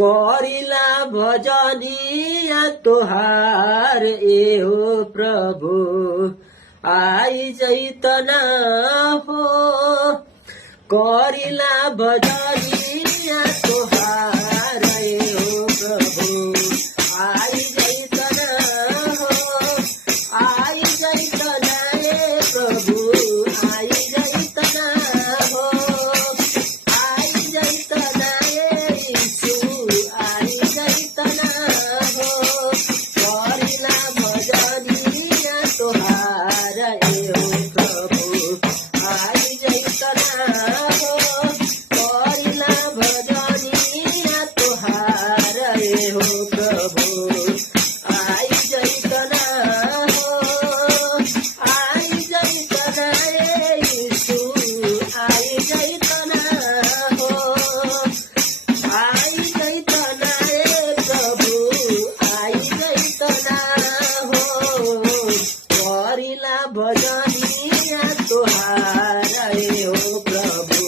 करिला भजनिया तोहार ए हो प्रभु आई जैतना हो करिला भजनिया तोहार ए हो प्रभु आई जैतना हो आई जैतना ए प्रभु आई जैतना हो आई जैतना ए यीशु आई जैतना हो करिला भजनिया तोहार ए हो प्रभु आई जैतना हो करिला भजनिया तोहार ए हो प्रभु आई जैतना हो आई जैतना ए यीशु आई जैतना हो आई जैतना ए प्रभु आई जैतना हो करिला भजनिया तोहार ए हो प्रभु